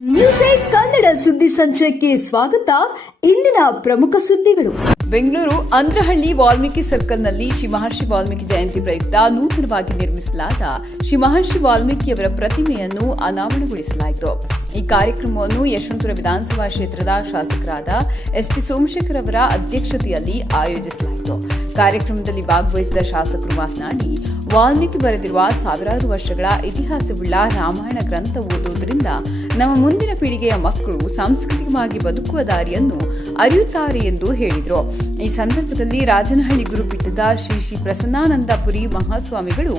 News 8 Kannada ಸುದ್ದಿ ಸಂಚಯಕ್ಕೆ ಸ್ವಾಗತ. ಇಂದಿನ ಪ್ರಮುಖ ಸುದ್ದಿಗಳು. ಬೆಂಗಳೂರು ಅಂದ್ರಹಳ್ಳಿ ವಾಲ್ಮೀಕಿ ಸರ್ಕಲ್ನಲ್ಲಿ ಶ್ರೀ ಮಹರ್ಷಿ ವಾಲ್ಮೀಕಿ ಜಯಂತಿ ಪ್ರಯುಕ್ತ ನೂತನವಾಗಿ ನಿರ್ಮಿಸಲಾದ ಶ್ರೀ ಮಹರ್ಷಿ ವಾಲ್ಮೀಕಿಯವರ ಪ್ರತಿಮೆಯನ್ನು ಅನಾವರಣಗೊಳಿಸಲಾಯಿತು. ಈ ಕಾರ್ಯಕ್ರಮವನ್ನು ಯಶವಂತಪುರ ವಿಧಾನಸಭಾ ಕ್ಷೇತ್ರದ ಶಾಸಕರಾದ ಎಸ್ಟಿ ಸೋಮಶೇಖರ್ ಅವರ ಅಧ್ಯಕ್ಷತೆಯಲ್ಲಿ ಆಯೋಜಿಸಲಾಯಿತು. ಕಾರ್ಯಕ್ರಮದಲ್ಲಿ ಭಾಗವಹಿಸಿದ ಶಾಸಕರು ಮಾತನಾಡಿ, ವಾಲ್ಮೀಕಿ ಬರೆದಿರುವ ಸಾವಿರಾರು ವರ್ಷಗಳ ಇತಿಹಾಸವುಳ್ಳ ರಾಮಾಯಣ ಗ್ರಂಥ ಓದುವುದರಿಂದ ನಮ್ಮ ಮುಂದಿನ ಪೀಳಿಗೆಯ ಮಕ್ಕಳು ಸಾಂಸ್ಕೃತಿಕವಾಗಿ ಬದುಕುವ ದಾರಿಯನ್ನು ಅರಿಯುತ್ತಾರೆ ಎಂದು ಹೇಳಿದರು. ಈ ಸಂದರ್ಭದಲ್ಲಿ ರಾಜನಹಳ್ಳಿ ಗುರುಪೀಠದ ಶ್ರೀ ಶ್ರೀ ಪ್ರಸನ್ನಾನಂದಪುರಿ ಮಹಾಸ್ವಾಮಿಗಳು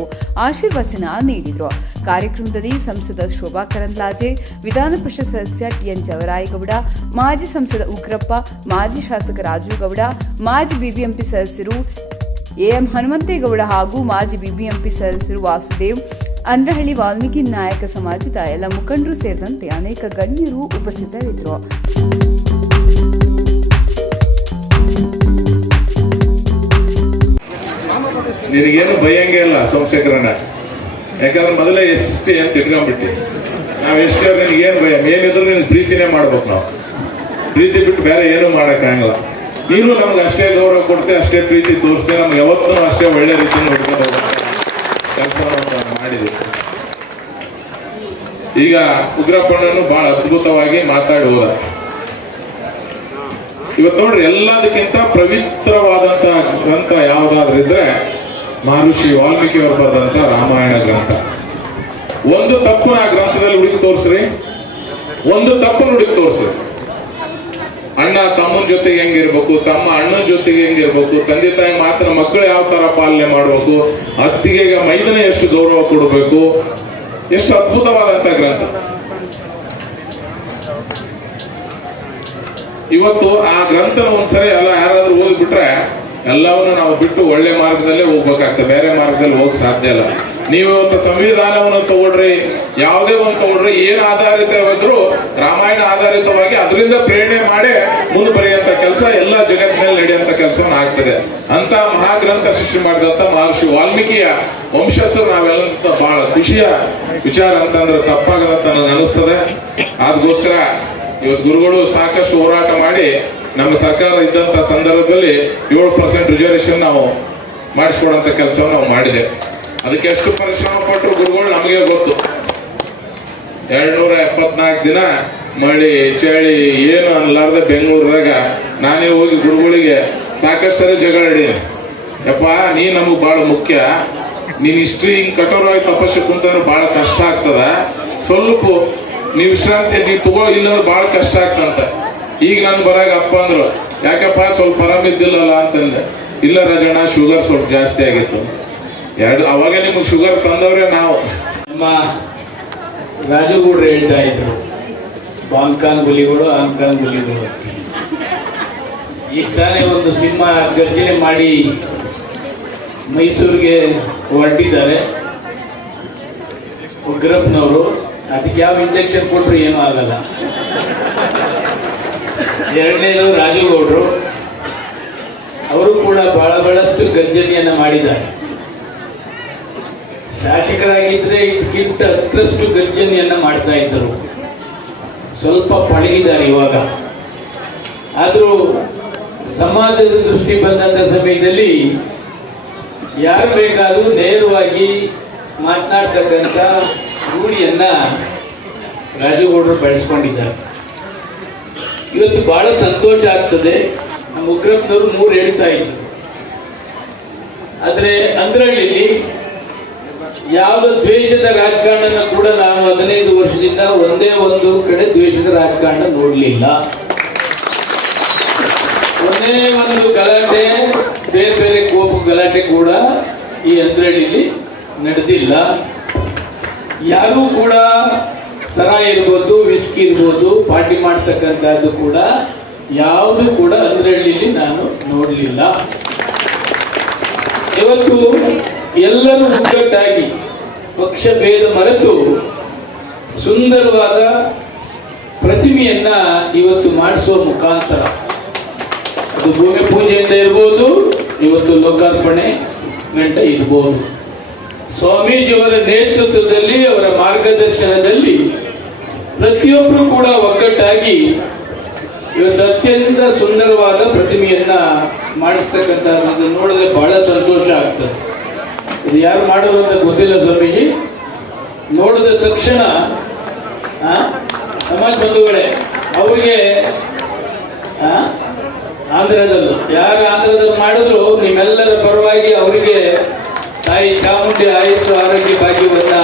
ಆಶೀರ್ವಚನ ನೀಡಿದರು. ಕಾರ್ಯಕ್ರಮದಲ್ಲಿ ಸಂಸದ ಶೋಭಾ ಕರಂದ್ಲಾಜೆ, ವಿಧಾನ ಪರಿಷತ್ ಸದಸ್ಯ ಟಿಎನ್ ಜವರಾಯಗೌಡ, ಮಾಜಿ ಸಂಸದ ಉಗ್ರಪ್ಪ, ಮಾಜಿ ಶಾಸಕ ರಾಜು ಗೌಡ, ಮಾಜಿ ಬಿಬಿಎಂಪಿ ಸದಸ್ಯರು ಎಎಂ ಹನುಮಂತೇಗೌಡ ಹಾಗೂ ಮಾಜಿ ಬಿಬಿಎಂಪಿ ಸದಸ್ಯರು ವಾಸುದೇವ್, ಅಂದ್ರಹಳ್ಳಿ ವಾಲ್ಮೀಕಿ ನಾಯಕ ಸಮಾಜದ ಎಲ್ಲ ಮುಖಂಡರು ಸೇರಿದಂತೆ ಅನೇಕ ಗಣ್ಯರು ಉಪಸ್ಥಿತರಿದ್ದರು. ನಿನಗೇನು ಭಯಂಗೆ ಇಲ್ಲ ಸೋಮಶೇಖರಣ್ಣ, ಯಾಕಂದ್ರೆ ಮೊದಲೇ ಎಸ್ಟಿ ಅಂತ ಇಟ್ಕೊಂಡ್ಬಿಟ್ಟು ನಾವು ಎಷ್ಟೇ ಅವ್ರು ನಿನಗೇನು ಭಯ, ಏನಿದ್ರು ನಿನಗೆ ಪ್ರೀತಿನೇ ಮಾಡ್ಬೇಕು. ನಾವು ಪ್ರೀತಿ ಬಿಟ್ಟು ಬೇರೆ ಏನೂ ಮಾಡೋಕ್ಕಾಗಲ್ಲ. ನೀನು ನಮ್ಗೆ ಅಷ್ಟೇ ಗೌರವ ಕೊಡ್ತೆ, ಅಷ್ಟೇ ಪ್ರೀತಿ ತೋರಿಸ್ತೆ, ನಮ್ಗೆ ಯಾವತ್ತೂ ಅಷ್ಟೇ ಒಳ್ಳೆ ರೀತಿಯಿಂದ ಹೊಡ್ಕೊಂಡು ಹೋಗೋ ಕೆಲಸವನ್ನು ಮಾಡಿದ್ವಿ. ಈಗ ಉಗ್ರಪ್ಪಣ್ಣನು ಬಹಳ ಅದ್ಭುತವಾಗಿ ಮಾತಾಡಿ ಹೋದ. ಇವತ್ತು ನೋಡ್ರಿ, ಎಲ್ಲದಕ್ಕಿಂತ ಪವಿತ್ರವಾದಂತ ಗ್ರಂಥ ಯಾವುದಾದ್ರೂ ಇದ್ರೆ ಮಹರ್ಷಿ ವಾಲ್ಮೀಕಿ ಅವರು ಬರೆದಂತ ರಾಮಾಯಣ ಗ್ರಂಥ. ಒಂದು ತಪ್ಪು ಆ ಗ್ರಂಥದಲ್ಲಿ ಹುಡುಕಿ ತೋರಿಸ್ರಿ, ಒಂದು ತಪ್ಪನ್ನು ಹುಡುಕಿ ತೋರಿಸ್ರಿ. ಅಣ್ಣ ತಮ್ಮನ ಜೊತೆಗೆ ಹೆಂಗಿರ್ಬೇಕು, ತಮ್ಮ ಅಣ್ಣನ ಜೊತೆಗೆ ಹೆಂಗಿರ್ಬೇಕು, ತಂದೆ ತಾಯಿ ಮಾತ್ರ ಮಕ್ಕಳು ಯಾವ ತರ ಪಾಲನೆ ಮಾಡಬೇಕು, ಅತ್ತಿಗೆಗೆ ಮೈದನೆ ಎಷ್ಟು ಗೌರವ ಕೊಡಬೇಕು, ಎಷ್ಟು ಅದ್ಭುತವಾದಂತ ಗ್ರಂಥ. ಇವತ್ತು ಆ ಗ್ರಂಥ ಒಂದ್ಸರಿ ಎಲ್ಲ ಯಾರಾದ್ರೂ ಓದ್ಬಿಟ್ರೆ ಎಲ್ಲವನ್ನ ನಾವು ಬಿಟ್ಟು ಒಳ್ಳೆ ಮಾರ್ಗದಲ್ಲೇ ಹೋಗ್ಬೇಕಾಗ್ತದೆ, ಬೇರೆ ಮಾರ್ಗದಲ್ಲಿ ಹೋಗಕ್ ಸಾಧ್ಯ ಇಲ್ಲ. ನೀವು ಇವತ್ತು ಸಂವಿಧಾನವನ್ನು ತಗೊಳ್ರಿ, ಯಾವುದೇ ಒಂದು ತಗೊಳ್ರಿ, ಏನ್ ಆಧಾರಿತವಾಗಿದ್ರು ರಾಮಾಯಣ ಆಧಾರಿತವಾಗಿ ಅದರಿಂದ ಪ್ರೇರಣೆ ಮಾಡಿ ಮುಂದೆ ಬರೆಯುವಂತ ಕೆಲಸ ಎಲ್ಲ ಜಗತ್ತಿನಲ್ಲಿ ನಡೆಯುವಂತ ಕೆಲಸ ಆಗ್ತದೆ. ಅಂತ ಮಹಾಗ್ರಂಥ ಸೃಷ್ಟಿ ಮಾಡಿದಂತ ಮಹರ್ಷಿ ವಾಲ್ಮೀಕಿಯ ವಂಶಸ್ಥರು ನಾವೆಲ್ಲ ಬಹಳ ಖುಷಿಯ ವಿಚಾರ ಅಂತಂದ್ರೆ ತಪ್ಪಾಗದಂತ ನನಗೆ ಅನಿಸ್ತದೆ. ಅದಕ್ಕೋಸ್ಕರ ಇವತ್ತು ಗುರುಗಳು ಸಾಕಷ್ಟು ಹೋರಾಟ ಮಾಡಿ ನಮ್ಮ ಸರ್ಕಾರ ಇದ್ದಂತ ಸಂದರ್ಭದಲ್ಲಿ 7% ರಿಸರ್ವೇಶನ್ ನಾವು ಮಾಡಿಸ್ಕೊಡಂತ ಕೆಲಸವನ್ನು ನಾವು ಮಾಡಿದೆ. ಅದಕ್ಕೆ ಎಷ್ಟು ಪರಿಶ್ರಮ ಪಟ್ಟರು ಗುರುಗಳು ನಮಗೆ ಗೊತ್ತು. 274 ದಿನ ಮಳಿ ಚಳಿ ಏನು ಅನ್ಲಾರ್ದೆ ಬೆಂಗಳೂರದಾಗ ನಾನೇ ಹೋಗಿ ಗುರುಗಳಿಗೆ ಸಾಕಷ್ಟು ಸರಿ ಜಗಳಾಡಿ, ಯಪ್ಪ ನೀ ನಮಗ್ ಬಹಳ ಮುಖ್ಯ, ನೀನ್ ಇಷ್ಟು ಹಿಂಗ್ ಕಠೋರವಾಗಿ ತಪಸ್ಸು ಕುಂತಂದ್ರೆ ಬಹಳ ಕಷ್ಟ ಆಗ್ತದ, ಸ್ವಲ್ಪ ನೀವು ವಿಶ್ರಾಂತಿ ನೀವು ತಗೊಳ್ಳಿಲ್ಲಂದ್ರೆ ಬಹಳ ಕಷ್ಟ ಆಗ್ತಂತ. ಈಗ ನನ್ ಬರಾಗ ಅಪ್ಪ ಅಂದ್ರು, ಯಾಕಪ್ಪ ಸ್ವಲ್ಪ ಆರಾಮಿದ್ದಿಲ್ಲಲ್ಲ ಅಂತಂದೆ. ಇಲ್ಲ ರಾಜಣ್ಣ, ಶುಗರ್ ಸ್ವಲ್ಪ ಜಾಸ್ತಿ ಆಗಿತ್ತು. ಅವಾಗ ನಿಮಗೆ ಶುಗರ್ ತಂದವ್ರೆ ನಾವು. ನಮ್ಮ ರಾಜುಗೌಡ್ರು ಹೇಳ್ತಾ ಇದ್ರು, ಬಾಂಕಾನ್ ಹುಲಿಗಳು ಆಂಕಾನ್ ಹುಲಿಗಳು. ಈಗ ತಾನೇ ಒಂದು ಸಿಂಹ ಗರ್ಜನೆ ಮಾಡಿ ಮೈಸೂರಿಗೆ ಹೊರಟಿದ್ದಾರೆ ಉಗ್ರಪ್ಪನವರು. ಅದಕ್ಕೆ ಯಾವ ಇಂಜೆಕ್ಷನ್ ಕೊಟ್ಟರು ಏನೂ ಆಗಲ್ಲ. ಎರಡನೇದು ರಾಜುಗೌಡರು, ಅವರು ಕೂಡ ಬಹಳಷ್ಟು ಗರ್ಜನೆಯನ್ನ ಮಾಡಿದ್ದಾರೆ. ಶಾಸಕರಾಗಿದ್ರೆ ಇದಕ್ಕಿಂತ ಹತ್ತರಷ್ಟು ಗರ್ಜನೆಯನ್ನ ಮಾಡ್ತಾ ಇದ್ದರು. ಸ್ವಲ್ಪ ಪಳಗಿದ್ದಾರೆ ಇವಾಗ. ಆದರೂ ಸಮಾಜದ ದೃಷ್ಟಿ ಬಂದಂತ ಸಮಯದಲ್ಲಿ ಯಾರು ಬೇಕಾದರೂ ನೇರವಾಗಿ ಮಾತನಾಡ್ತಕ್ಕಂಥ ರೂಢಿಯನ್ನ ರಾಜುಗೌಡರು ಬೆಳೆಸ್ಕೊಂಡಿದ್ದಾರೆ. ಇವತ್ತು ಬಹಳ ಸಂತೋಷ ಆಗ್ತದೆ. ನಮ್ಮ ಉಗ್ರಪ್ಪನವರು 3 ಹೇಳ್ತಾ ಇದ್ರು. ಆದ್ರೆ ಅಂದ್ರಹಳ್ಳಿಲಿ ಯಾವ ದ್ವೇಷದ ರಾಜಕಾರಣ ಕೂಡ ನಾನು 15 ವರ್ಷದಿಂದ ಒಂದೇ ಒಂದು ಕಡೆ ದ್ವೇಷದ ರಾಜಕಾರಣ ನೋಡ್ಲಿಲ್ಲ. ಒಂದೇ ಒಂದು ಗಲಾಟೆ, ಬೇರೆ ಬೇರೆ ಕೋಪ ಗಲಾಟೆ ಕೂಡ ಈ ಅಂದ್ರಹಳ್ಳಿಲಿ ನಡೆದಿಲ್ಲ. ಯಾರೂ ಕೂಡ ಸರ ಇರ್ಬೋದು, ವಿಸ್ಕಿ ಇರ್ಬೋದು, ಪಾರ್ಟಿ ಮಾಡ್ತಕ್ಕಂಥದ್ದು ಕೂಡ ಯಾವುದು ಕೂಡ ಅಂದ್ರಹಳ್ಳಿಲಿ ನಾನು ನೋಡಲಿಲ್ಲ. ಇವತ್ತು ಎಲ್ಲರೂ ಒಗ್ಗಟ್ಟಾಗಿ ಪಕ್ಷ ಭೇದ ಮರೆತು ಸುಂದರವಾದ ಪ್ರತಿಮೆಯನ್ನ ಇವತ್ತು ಮಾಡಿಸುವ ಮುಖಾಂತರ, ಅದು ಭೂಮಿ ಪೂಜೆಯಿಂದ ಇರ್ಬೋದು, ಇವತ್ತು ಲೋಕಾರ್ಪಣೆ ಗಂಟ ಇರ್ಬೋದು, ಸ್ವಾಮೀಜಿಯವರ ನೇತೃತ್ವದಲ್ಲಿ ಅವರ ಮಾರ್ಗದರ್ಶನದಲ್ಲಿ ಪ್ರತಿಯೊಬ್ಬರು ಕೂಡ ಒಗ್ಗಟ್ಟಾಗಿ ಇವತ್ತು ಅತ್ಯಂತ ಸುಂದರವಾದ ಪ್ರತಿಮೆಯನ್ನ ಮಾಡಿಸ್ತಕ್ಕಂಥದ್ದು ನೋಡಿದ್ರೆ ಬಹಳ ಸಂತೋಷ ಆಗ್ತದೆ. ಇದು ಯಾರು ಮಾಡೋದು ಅಂತ ಗೊತ್ತಿಲ್ಲ ಸ್ವಾಮೀಜಿ. ನೋಡಿದ ತಕ್ಷಣ ಸಮಾಜ ಬಂಧುಗಳೇ, ಅವ್ರಿಗೆ ಆಂಧ್ರದಲ್ಲೂ ಯಾರು ಆಂಧ್ರದಲ್ಲಿ ಮಾಡಿದ್ರು ನಿಮ್ಮೆಲ್ಲರ ಪರವಾಗಿ ಅವರಿಗೆ ತಾಯಿ ಚಾಮುಂಡಿ ಆಯುಸ್ಸು ಆರೋಗ್ಯ ಭಾಗ್ಯವನ್ನ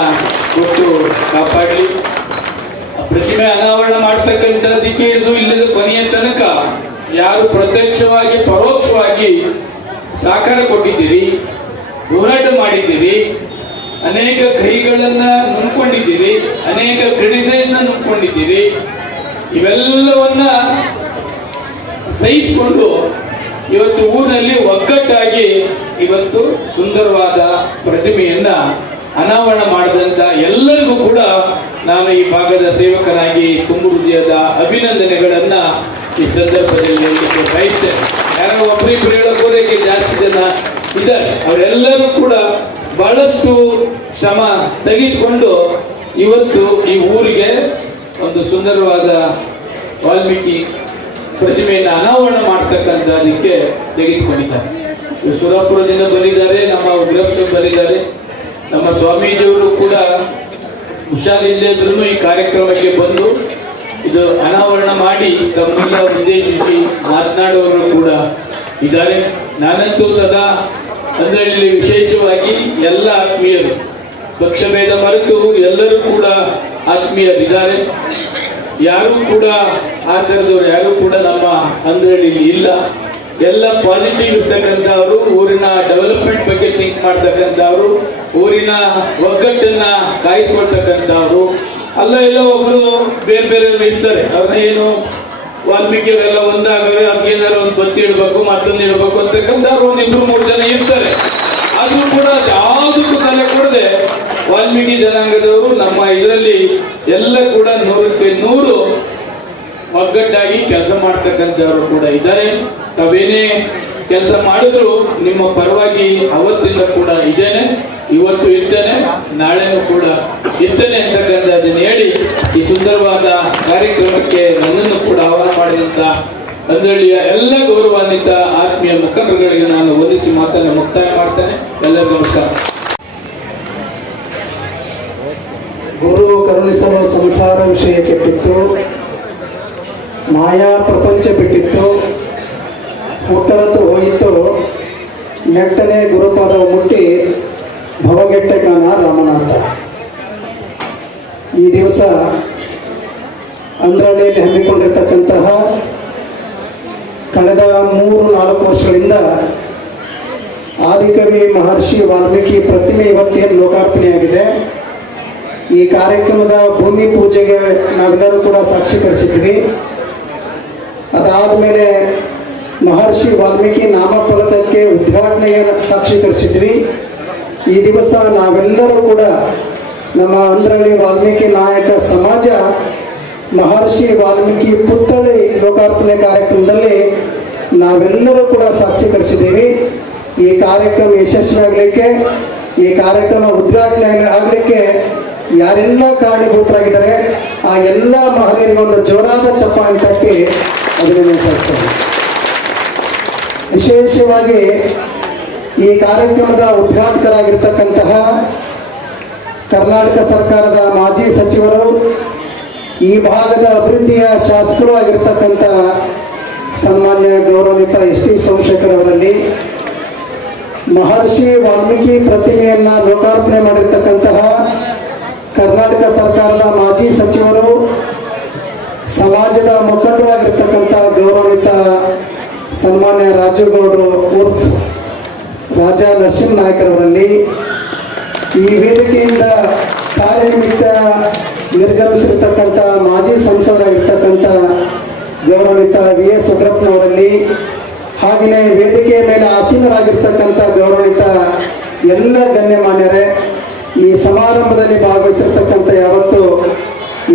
ಕೊಟ್ಟು ಕಾಪಾಡಲಿ. ಪ್ರತಿಮೆ ಅನಾವರಣ ಮಾಡ್ತಕ್ಕಂಥದ್ದಕ್ಕೆ ಹಿಡಿದು ಇಲ್ಲದ ಕೊನೆಯ ತನಕ ಯಾರು ಪ್ರತ್ಯಕ್ಷವಾಗಿ ಪರೋಕ್ಷವಾಗಿ ಸಹಕಾರ ಕೊಟ್ಟಿದ್ದೀರಿ, ಹೋರಾಟ ಮಾಡಿದ್ದೀರಿ, ಅನೇಕ ಕೈಗಳನ್ನ ನುಂಗ್ಕೊಂಡಿದ್ದೀರಿ, ಅನೇಕ ಕ್ರಿಟಿಸೈಸ್ನ ನುಂಗ್ಕೊಂಡಿದ್ದೀರಿ, ಇವೆಲ್ಲವನ್ನ ಸಹಿಸಿಕೊಂಡು ಇವತ್ತು ಊರಿನಲ್ಲಿ ಒಗ್ಗಟ್ಟಾಗಿ ಇವತ್ತು ಸುಂದರವಾದ ಪ್ರತಿಮೆಯನ್ನ ಅನಾವರಣ ಮಾಡಿದಂತ ಎಲ್ಲರಿಗೂ ಕೂಡ ನಾನು ಈ ಭಾಗದ ಸೇವಕನಾಗಿ ತುಂಬು ಹೃದಯದ ಅಭಿನಂದನೆಗಳನ್ನ ಈ ಸಂದರ್ಭದಲ್ಲಿ ಹೇಳಲಿಕ್ಕೆ ಬಯಸ್ತೇನೆ. ಯಾರೋ ಒಬ್ಬರಿಬ್ಬರು ಹೇಳೋದಕ್ಕೆ ಜಾಸ್ತಿ ಜನ ಇದ್ದಾರೆ, ಅವರೆಲ್ಲರೂ ಕೂಡ ಬಹಳಷ್ಟು ಶ್ರಮ ತೆಗೆದುಕೊಂಡು ಇವತ್ತು ಈ ಊರಿಗೆ ಒಂದು ಸುಂದರವಾದ ವಾಲ್ಮೀಕಿ ಪ್ರತಿಮೆಯನ್ನು ಅನಾವರಣ ಮಾಡ್ತಕ್ಕಂಥದಕ್ಕೆ ತೆಗೆದುಕೊಂಡಿದ್ದಾರೆ. ಸುರಪುರದಿಂದ ಬಂದಿದ್ದಾರೆ, ನಮ್ಮ ಗೃಹಸ್ಥರು ಬಂದಿದ್ದಾರೆ, ನಮ್ಮ ಸ್ವಾಮೀಜಿಯವರು ಕೂಡ ಹುಷಾರಿಲ್ಲದಿದ್ರೂ ಈ ಕಾರ್ಯಕ್ರಮಕ್ಕೆ ಬಂದು ಇದು ಅನಾವರಣ ಮಾಡಿ ತಮ್ಮನ್ನ ಉದ್ದೇಶಿಸಿ ಮಾತನಾಡುವವರು ಕೂಡ ಇದ್ದಾರೆ. ನಾನಂತೂ ಸದಾ ಅಂದ್ರೆ ಇಲ್ಲಿ ವಿಶೇಷವಾಗಿ ಎಲ್ಲ ಆತ್ಮೀಯರು ಪಕ್ಷಭೇದ ಮರೆತು ಎಲ್ಲರೂ ಕೂಡ ಆತ್ಮೀಯರಿದ್ದಾರೆ. ಯಾರು ಕೂಡ ಆ ಥರದವ್ರು ಯಾರು ಕೂಡ ನಮ್ಮ ಅಂದ್ರಳ್ಳಿಲಿ ಇಲ್ಲ. ಎಲ್ಲ ಪಾಸಿಟಿವ್ ಇರ್ತಕ್ಕಂಥವ್ರು, ಊರಿನ ಡೆವಲಪ್ಮೆಂಟ್ ಬಗ್ಗೆ ಥಿಂಕ್ ಮಾಡ್ತಕ್ಕಂಥವ್ರು, ಊರಿನ ಒಗ್ಗಟ್ಟನ್ನ ಕಾಯ್ದುಕೊಳ್ತಕ್ಕಂಥವ್ರು. ಅಲ್ಲ ಎಲ್ಲ ಒಬ್ರು ಬೇರೆ ಬೇರೆ ಇರ್ತಾರೆ. ಅವ್ರನ್ನ ಏನು ವಾಲ್ಮೀಕಿಯವರೆಲ್ಲ ಒಂದಾಗವೆ ಅವ್ರಿಗೇನಾದ್ರು ಒಂದು ಬತ್ತಿ ಇಡಬೇಕು, ಮತ್ತೊಂದು ಇಡಬೇಕು ಅಂತಕ್ಕಂಥವ್ರು ಒಂದಿಬ್ರು ಮೂರು ಜನ ಇರ್ತಾರೆ. ಅದು ಕೂಡ ಯಾವುದಕ್ಕೂ ತಲೆ ಕೊಡದೆ ವಾಲ್ಮೀಕಿ ಜನಾಂಗದವರು ನಮ್ಮ ಇದರಲ್ಲಿ ಎಲ್ಲ ಕೂಡ 100ಕ್ಕೆ 100 ಒಗ್ಗಟ್ಟಾಗಿ ಕೆಲಸ ಮಾಡ್ತಕ್ಕಂಥವ್ರು ಕೂಡ ಇದ್ದಾರೆ. ತಾವೇನೇ ಕೆಲಸ ಮಾಡಿದ್ರು ನಿಮ್ಮ ಪರವಾಗಿ ಅವತ್ತಿಂದ ಕೂಡ ಇದ್ದೇನೆ, ಇವತ್ತು ಇರ್ತೇನೆ, ನಾಳೆನೂ ಕೂಡ ಇರ್ತೇನೆ ಅಂತಕ್ಕಂಥದ್ದನ್ನು ಹೇಳಿ ಈ ಸುಂದರವಾದ ಕಾರ್ಯಕ್ರಮಕ್ಕೆ ನನ್ನನ್ನು ಕೂಡ ಆಹ್ವಾನ ಮಾಡಿದಂತ ಅಂದ್ರಳ್ಳಿಯ ಎಲ್ಲ ಗೌರವಾನ್ವಿತ ಆತ್ಮೀಯ ಮುಖಂಡರುಗಳಿಗೆ ನಾನು ವಂದಿಸಿ ಮಾತನ್ನು ಮುಕ್ತಾಯ ಮಾಡ್ತೇನೆ. ಎಲ್ಲರಿಗೂ ನಮಸ್ಕಾರ. ಗುರು ಕರುಣಿಸಲು ಸಂಸಾರ ವಿಷಯ ಕೆಟ್ಟಿತ್ತು, ಮಾಯಾ ಪ್ರಪಂಚ ಬಿಟ್ಟಿತ್ತು, ಹುಟ್ಟರತು ಹೋಯಿತು, ನೆಟ್ಟನೆ ಗುರುಪಾದವು ಮುಟ್ಟಿ ಭವಗೆಟ್ಟೆ ಕಾನ ರಾಮನಾಥ. ಈ ದಿವಸ ಅಂದ್ರಳ್ಳಿಯಲ್ಲಿ ಹಮ್ಮಿಕೊಂಡಿರ್ತಕ್ಕಂತಹ ಕಳೆದ 3-4 ವರ್ಷಗಳಿಂದ ಆದಿಕವಿ ಮಹರ್ಷಿ ವಾಲ್ಮೀಕಿ ಪ್ರತಿಮೆ ಇವತ್ತೇನು ಲೋಕಾರ್ಪಣೆಯಾಗಿದೆ. ಈ ಕಾರ್ಯಕ್ರಮದ ಭೂಮಿ ಪೂಜೆಗೆ ನಾವೆಲ್ಲರೂ ಕೂಡ ಸಾಕ್ಷೀಕರಿಸಿದ್ವಿ. ಅದಾದ ಮೇಲೆ ಮಹರ್ಷಿ ವಾಲ್ಮೀಕಿ ನಾಮಫಲಕಕ್ಕೆ ಉದ್ಘಾಟನೆಯ ಸಾಕ್ಷೀಕರಿಸಿದ್ವಿ. ಈ ದಿವಸ ನಾವೆಲ್ಲರೂ ಕೂಡ ನಮ್ಮ ಅಂದ್ರಳ್ಳಿ ವಾಲ್ಮೀಕಿ ನಾಯಕ ಸಮಾಜ ಮಹರ್ಷಿ ವಾಲ್ಮೀಕಿ ಪುತ್ಥಳಿ ಲೋಕಾರ್ಪಣೆ ಕಾರ್ಯಕ್ರಮದಲ್ಲಿ ನಾವೆಲ್ಲರೂ ಕೂಡ ಸಾಕ್ಷೀಕರಿಸಿದ್ದೀವಿ. ಈ ಕಾರ್ಯಕ್ರಮ ಯಶಸ್ವಿಯಾಗಲಿಕ್ಕೆ, ಈ ಕಾರ್ಯಕ್ರಮ ಉದ್ಘಾಟನೆ ಆಗಲಿಕ್ಕೆ ಯಾರೆಲ್ಲ ಕಾರಣೀಭೂತರಾಗಿದ್ದಾರೆ ಆ ಎಲ್ಲ ಮಹನೀಯರಿಗೆ ಒಂದು ಜೋರಾದ ಚಪ್ಪಾಳೆ ತಟ್ಟಿ ಅಭಿನಂದನೆ ಸಲ್ಲಿಸೋಣ. ವಿಶೇಷವಾಗಿ ಈ ಕಾರ್ಯಕ್ರಮದ ಉದ್ಘಾಟಕರಾಗಿರ್ತಕ್ಕಂತಹ ಕರ್ನಾಟಕ ಸರ್ಕಾರದ ಮಾಜಿ ಸಚಿವರು, ಈ ಭಾಗದ ಅಭಿವೃದ್ಧಿಯ ಶಾಸಕರು ಆಗಿರ್ತಕ್ಕಂಥ ಸನ್ಮಾನ್ಯ ಗೌರವಾನ್ವಿತ ಎಸ್ ಟಿ ಸೋಮಶೇಖರ್ ಅವರಲ್ಲಿ, ಮಹರ್ಷಿ ವಾಲ್ಮೀಕಿ ಪ್ರತಿಮೆಯನ್ನು ಲೋಕಾರ್ಪಣೆ ಮಾಡಿರ್ತಕ್ಕಂತಹ ಕರ್ನಾಟಕ ಸರ್ಕಾರದ ಮಾಜಿ ಸಚಿವರು, ಸಮಾಜದ ಮುಖಂಡರಾಗಿರ್ತಕ್ಕಂಥ ಗೌರವಾನ್ವಿತ ಸನ್ಮಾನ್ಯ ರಾಜುಗೌಡರು ಉರ್ಫ್ ರಾಜ ನರಸಿಂಹ ನಾಯಕರವರಲ್ಲಿ, ಈ ವೇದಿಕೆಯಿಂದ ಕಾರ್ಯನಿಮಿತ್ತ ನಿರ್ಗಮಿಸಿರ್ತಕ್ಕಂಥ ಮಾಜಿ ಸಂಸದರಾಗಿರ್ತಕ್ಕಂಥ ಗೌರವಾನ್ವಿತ ವಿ ಎಸ್ ಉಗ್ರಪ್ಪನವರಲ್ಲಿ, ಹಾಗೆಯೇ ವೇದಿಕೆಯ ಮೇಲೆ ಆಸೀನರಾಗಿರ್ತಕ್ಕಂಥ ಗೌರವಾನ್ವಿತ ಎಲ್ಲ ಗಣ್ಯಮಾನ್ಯರೇ, ಈ ಸಮಾರಂಭದಲ್ಲಿ ಭಾಗವಹಿಸಿರ್ತಕ್ಕಂಥ ಯಾವತ್ತು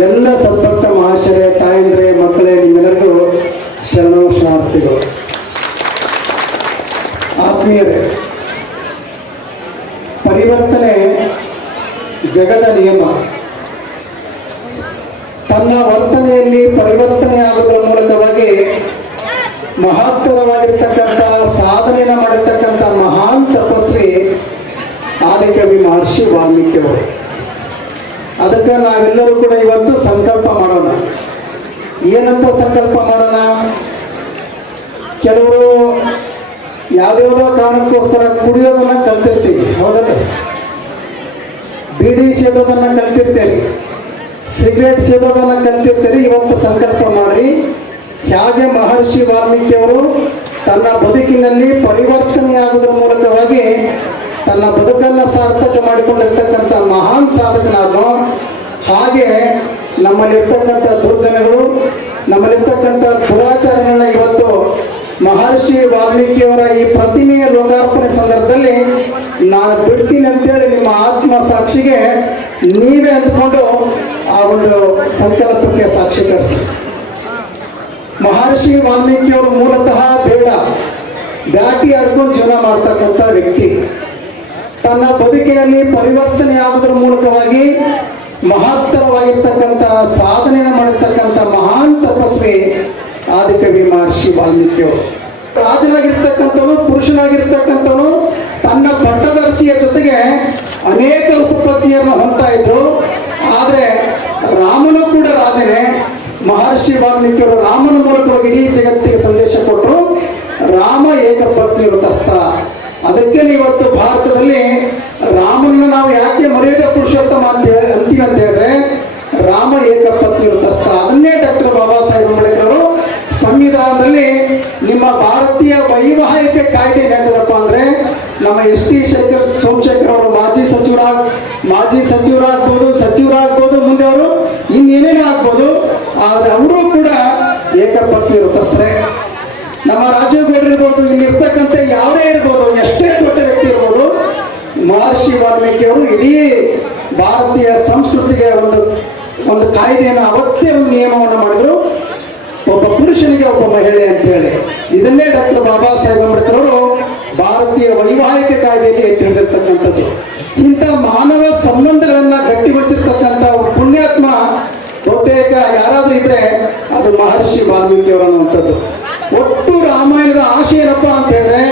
ಎಲ್ಲ ಸದ್ಭಕ್ತ ಮಹಾಶಯ ತಾಯಂದ್ರೆ ಮಕ್ಕಳೇ, ನಿಮ್ಮೆಲ್ಲರಿಗೂ ಶರಣಾರ್ಥಿಗಳು. ಆತ್ಮೀಯರೇ, ಪರಿವರ್ತನೆ ಜಗದ ನಿಯಮ. ತನ್ನ ಕೂಡ ಇವತ್ತು ಸಂಕಲ್ಪ ಮಾಡೋಣ. ಏನಂತ ಸಂಕಲ್ಪ ಮಾಡೋಣ? ಕೆಲವರು ಯಾವುದ್ಯಾವುದೋ ಕಾರಣಕ್ಕೋಸ್ಕರ ಕುಡಿಯೋದನ್ನ ಕಲ್ತಿರ್ತೀವಿ, ಹೌದಲ್ಲ? ಬೀಡಿ ಸೇದೋದನ್ನ ಕಲ್ತಿರ್ತೀರಿ, ಸಿಗರೇಟ್ ಸೇದೋದನ್ನ ಕಲ್ತಿರ್ತೀರಿ. ಇವತ್ತು ಸಂಕಲ್ಪ ಮಾಡ್ರಿ, ಹೇಗೆ ಮಹರ್ಷಿ ವಾಲ್ಮೀಕಿಯವರು ತನ್ನ ಬದುಕಿನಲ್ಲಿ ಪರಿವರ್ತನೆಯಾಗುವುದರ ಮೂಲಕವಾಗಿ ತನ್ನ ಬದುಕನ್ನು ಸಾರ್ಥಕ ಮಾಡಿಕೊಂಡಿರ್ತಕ್ಕಂಥ ಮಹಾನ್ ಸಾಧಕನಾದನು, ಹಾಗೆ ನಮ್ಮಲ್ಲಿರ್ತಕ್ಕಂಥ ದುರ್ಗಣಗಳು, ನಮ್ಮಲ್ಲಿರ್ತಕ್ಕಂಥ ದುರಾಚಾರಗಳನ್ನ ಇವತ್ತು ಮಹರ್ಷಿ ವಾಲ್ಮೀಕಿಯವರ ಈ ಪ್ರತಿಮೆಯ ಲೋಕಾರ್ಪಣೆ ಸಂದರ್ಭದಲ್ಲಿ ನಾನು ಬಿಡ್ತೀನಿ ಅಂತೇಳಿ ನಿಮ್ಮ ಆತ್ಮ ಸಾಕ್ಷಿಗೆ ನೀವೇ ಅಂದ್ಕೊಂಡು ಆ ಒಂದು ಸಂಕಲ್ಪಕ್ಕೆ ಸಾಕ್ಷೀಕರಿಸಿ. ಮಹರ್ಷಿ ವಾಲ್ಮೀಕಿಯವರು ಮೂಲತಃ ಬ್ಯಾಟಿ ಆಡ್ಕೊಂಡು ಜೀವನ ಮಾಡ್ತಕ್ಕಂಥ ವ್ಯಕ್ತಿ. ತನ್ನ ಬದುಕಿನಲ್ಲಿ ಪರಿವರ್ತನೆ ಆಗುವುದರ ಮೂಲಕವಾಗಿ ಮಹತ್ತರವಾಗಿರ್ತಕ್ಕಂಥ ಸಾಧನೆಯನ್ನು ಮಾಡಿರ್ತಕ್ಕಂಥ ಮಹಾನ್ ತಪಸ್ವಿ ಆದಿಕವಿ ಮಹರ್ಷಿ ವಾಲ್ಮೀಕಿಯವರು. ರಾಜನಾಗಿರ್ತಕ್ಕಂಥವನು, ಪುರುಷನಾಗಿರ್ತಕ್ಕಂಥವನು ತನ್ನ ಪಟ್ಟದರ್ಶಿಯ ಜೊತೆಗೆ ಅನೇಕ ಉಪಪತ್ನಿಯರನ್ನು ಹೊಂದ್ತಾ ಇದ್ರು. ಆದರೆ ರಾಮನು ಕೂಡ ರಾಜನೇ. ಮಹರ್ಷಿ ವಾಲ್ಮೀಕಿಯವರು ರಾಮನ ಮೂಲಕವಾಗಿ ಇಡೀ ಜಗತ್ತಿಗೆ ಸಂದೇಶ ಕೊಟ್ಟರು, ರಾಮ ಏಕಪತ್ನಿ ವ್ರತಸ್ಥ. ಅದಕ್ಕೆ ಇವತ್ತು ಭಾರತದಲ್ಲಿ ರಾಮನನ್ನು ನಾವು ಯಾಕೆ ಮರ್ಯಾದೆ ಪುರುಷೋತ್ತಮ ಅಂತೀವಿ ಅಂತ ಹೇಳಿದ್ರೆ, ರಾಮ ಏಕಪತ್ನಿ ವ್ರತಸ್ಥ. ಅದನ್ನೇ ಡಾಕ್ಟರ್ ಬಾಬಾ ಸಾಹೇಬ್ ಅಂಬೇಡ್ಕರ್ ಅವರು ಸಂವಿಧಾನದಲ್ಲಿ ನಿಮ್ಮ ಭಾರತೀಯ ವೈವಾಹಿಕ ಕಾಯ್ದೆ ಹೇಳ್ತದಪ್ಪ ಅಂದ್ರೆ, ನಮ್ಮ ಎಸ್ ಟಿ ಸೋಮಶೇಖರ್ ಅವರು ಮಾಜಿ ಸಚಿವರಾಗ್ಬೋದು, ಮುಂದೆ ಅವರು ಇನ್ನೇನೇನೇ ಆಗ್ಬೋದು, ಆದರೆ ಅವರು ಕೂಡ ಏಕಪತ್ನಿ ವ್ರತಸ್ಥರೇ. ನಮ್ಮ ರಾಜೀವ್ ಗೌಡ್ರು ಇರ್ಬೋದು, ಇಲ್ಲಿ ಇರ್ತಕ್ಕಂಥ ಯಾರೇ ಇರ್ಬೋದು, ಎಷ್ಟೇ ದೊಡ್ಡ ವ್ಯಕ್ತಿ ಇರ್ಬೋದು, ಮಹರ್ಷಿ ವಾಲ್ಮೀಕಿ ಅವರು ಇಡೀ ಭಾರತೀಯ ಸಂಸ್ಕೃತಿಗೆ ಒಂದು ಕಾಯ್ದೆಯನ್ನು ಅವತ್ತೇ ಒಂದು ನಿಯಮವನ್ನು ಮಾಡಿದ್ರು, ಒಬ್ಬ ಪುರುಷನಿಗೆ ಒಬ್ಬ ಮಹಿಳೆ ಅಂತೇಳಿ. ಇದನ್ನೇ ಡಾಕ್ಟರ್ ಬಾಬಾ ಸಾಹೇಬ್ ಅಂಬೇಡ್ಕರ್ ಅವರು ಭಾರತೀಯ ವೈವಾಹಿಕ ಕಾಯ್ದೆಯಲ್ಲಿ ಎತ್ತಿ ಹಿಡಿದಿರ್ತಕ್ಕಂಥದ್ದು. ಇಂಥ ಮಾನವ ಸಂಬಂಧಗಳನ್ನ ಗಟ್ಟಿಗೊಳಿಸಿರ್ತಕ್ಕಂಥ ಪುಣ್ಯಾತ್ಮ ಬಹುತೇಕ ಯಾರಾದ್ರೂ ಇದ್ರೆ ಅದು ಮಹರ್ಷಿ ವಾಲ್ಮೀಕಿ ಅವರನ್ನುವಂಥದ್ದು. ಒಟ್ಟು ರಾಮಾಯಣದ ಆಶಯ ಏನಪ್ಪ ಅಂತ ಹೇಳಿದ್ರೆ,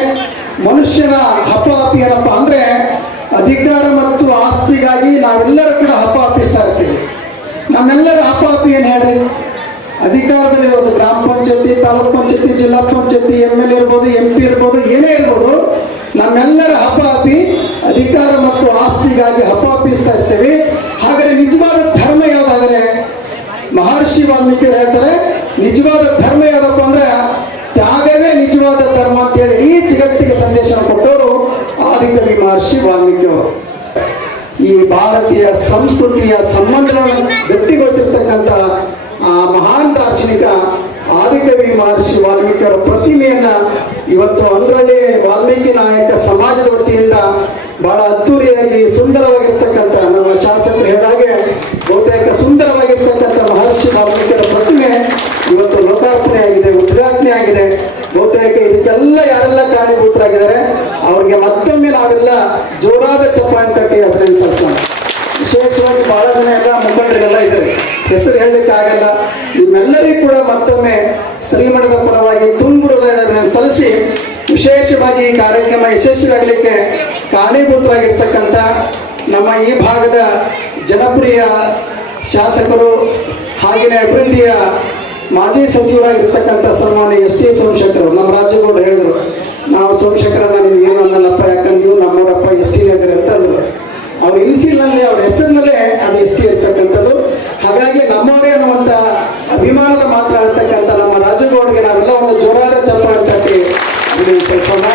ಮನುಷ್ಯನ ಹಪಾಹಪಿ ಏನಪ್ಪ ಅಂದ್ರೆ ಅಧಿಕಾರ ಮತ್ತು ಆಸ್ತಿಗಾಗಿ ನಾವೆಲ್ಲರೂ ಕೂಡ ಹಪಾಹಪಿಸ್ತಾ ಇರ್ತೀವಿ. ನಮ್ಮೆಲ್ಲರ ಹಪಾಹಪಿ ಏನು ಹೇಳಿ, ಅಧಿಕಾರದಲ್ಲಿ ಇರೋದು ಗ್ರಾಮ ಪಂಚಾಯತಿ, ತಾಲೂಕ್ ಪಂಚಾಯತಿ, ಜಿಲ್ಲಾ ಪಂಚಾಯತಿ, MLA ಇರ್ಬೋದು, MP ಇರ್ಬೋದು, ಏನೇ ಇರ್ಬೋದು, ನಮ್ಮೆಲ್ಲರ ಹಪಾಹಪಿ ಅಧಿಕಾರ ಮತ್ತು ಆಸ್ತಿಗಾಗಿ ಹಪಾಹಪಿಸ್ತಾ ಇರ್ತೇವೆ. ಹಾಗಾದ್ರೆ ನಿಜವಾದ ಧರ್ಮ ಯಾವುದಾದರೆ ಮಹರ್ಷಿ ವಾಲ್ಮೀಕಿ ಹೇಳ್ತಾರೆ, ನಿಜವಾದ ಧರ್ಮ ಯಾವುದಪ್ಪ ಅಂದ್ರೆ ತ್ಯಾಗವೇ ನಿಜವಾದ ಧರ್ಮ ಅಂತೇಳಿ ಈ ಜಗತ್ತಿಗೆ ಸಂದೇಶ ಕೊಟ್ಟವರು ಆದಿಕವಿ ಮಹರ್ಷಿ ವಾಲ್ಮೀಕಿ ಅವರು. ಈ ಭಾರತೀಯ ಸಂಸ್ಕೃತಿಯ ಸಂಬಂಧಗಳನ್ನು ಗಟ್ಟಿಗೊಳಿಸಿರ್ತಕ್ಕಂಥ ಆ ಮಹಾನ್ ದಾರ್ಶನಿಕ ಆದಿಕವಿ ಮಹರ್ಷಿ ವಾಲ್ಮೀಕಿ ಅವರ ಪ್ರತಿಮೆಯನ್ನ ಇವತ್ತು ಅಂದ್ರಳ್ಳಿ ವಾಲ್ಮೀಕಿ ನಾಯಕ ಸಮಾಜದ ವತಿಯಿಂದ ಬಹಳ ಅದ್ದೂರಿಯಾಗಿ ಸುಂದರವಾಗಿರ್ತಕ್ಕಂಥ ನಮ್ಮ ಶಾಸಕರು ಹೇಳಿದಾಗೆ ಬಹುತೇಕ ಸುಂದರವಾಗಿರ್ತಕ್ಕಂಥ ಮಹರ್ಷಿ ವಾಲ್ಮೀಕಿಯವರ ಪ್ರತಿಮೆ ಇವತ್ತು ಲೋಕಾರ್ಪಣೆ ಆಗಿದೆ, ಉದ್ಘಾಟನೆ ಆಗಿದೆ. ಬಹುತೇಕ ಇದಕ್ಕೆಲ್ಲ ಯಾರೆಲ್ಲ ಕಾರಣೀಭೂತರಾಗಿದ್ದಾರೆ ಅವರಿಗೆ ಮತ್ತೊಮ್ಮೆ ನಾವೆಲ್ಲ ಜೋರಾದ ಚಪ್ಪಾಳೆ ತಟ್ಟಿ ಅಭಿನಂದಿಸೋಣ. ವಿಶೇಷವಾಗಿ ಬಹಳ ಜನ ಎಲ್ಲ ಮುಖಂಡರೆಲ್ಲ ಇದ್ದಾರೆ, ಹೆಸರು ಹೇಳಲಿಕ್ಕೆ ಆಗಲ್ಲ. ನಿಮ್ಮೆಲ್ಲರಿಗೂ ಕೂಡ ಮತ್ತೊಮ್ಮೆ ಶ್ರೀಮಠದ ಪರವಾಗಿ ತುಂಬು ಹೃದಯದ ಸಲ್ಲಿಸಿ, ವಿಶೇಷವಾಗಿ ಈ ಕಾರ್ಯಕ್ರಮ ಯಶಸ್ವಿಯಾಗಲಿಕ್ಕೆ ಕಾರಣೀಭೂತರಾಗಿರ್ತಕ್ಕಂಥ ನಮ್ಮ ಈ ಭಾಗದ ಜನಪ್ರಿಯ ಶಾಸಕರು ಹಾಗೆಯೇ ಅಭಿವೃದ್ಧಿಯ ಮಾಜಿ ಸಚಿವರಾಗಿರ್ತಕ್ಕಂಥ ಸನ್ಮಾನ್ಯ ಎಸ್ ಟಿ ಸೋಮಶೇಖರ್, ನಮ್ಮ ರಾಜ್ಯಗೌಡರು ಹೇಳಿದರು, ನಾವು ಸೋಮಶೇಖರನ್ನ ನಿಮ್ಗೆ ಏನು ಅನ್ನಲ್ಲಪ್ಪ, ಯಾಕಂದ್ರೆ ನೀವು ನಮ್ಮವರಪ್ಪ ಎಸ್ ಟಿ ಇದ್ದಾರೆ ಅಂತ ಅಂದರು. ಅವ್ರ ಇನ್ಸಿಲ್ನಲ್ಲಿ ಅವ್ರ ಹೆಸರಿನಲ್ಲೇ ಅದು ಎಸ್ ಟಿ ಇರ್ತಕ್ಕಂಥದ್ದು. ಹಾಗಾಗಿ ನಮ್ಮವರೇ ಅನ್ನುವಂಥ ಅಭಿಮಾನದ ಮಾತನಾಡ್ತಕ್ಕಂಥ ನಮ್ಮ ರಾಜಗೌಡರಿಗೆ ನಾವೆಲ್ಲ ಒಂದು ಜೋರಾದ ಚಪ್ಪಾಳೆ ತಟ್ಟಿ ಅಭಿನಂದಿಸೋಣ.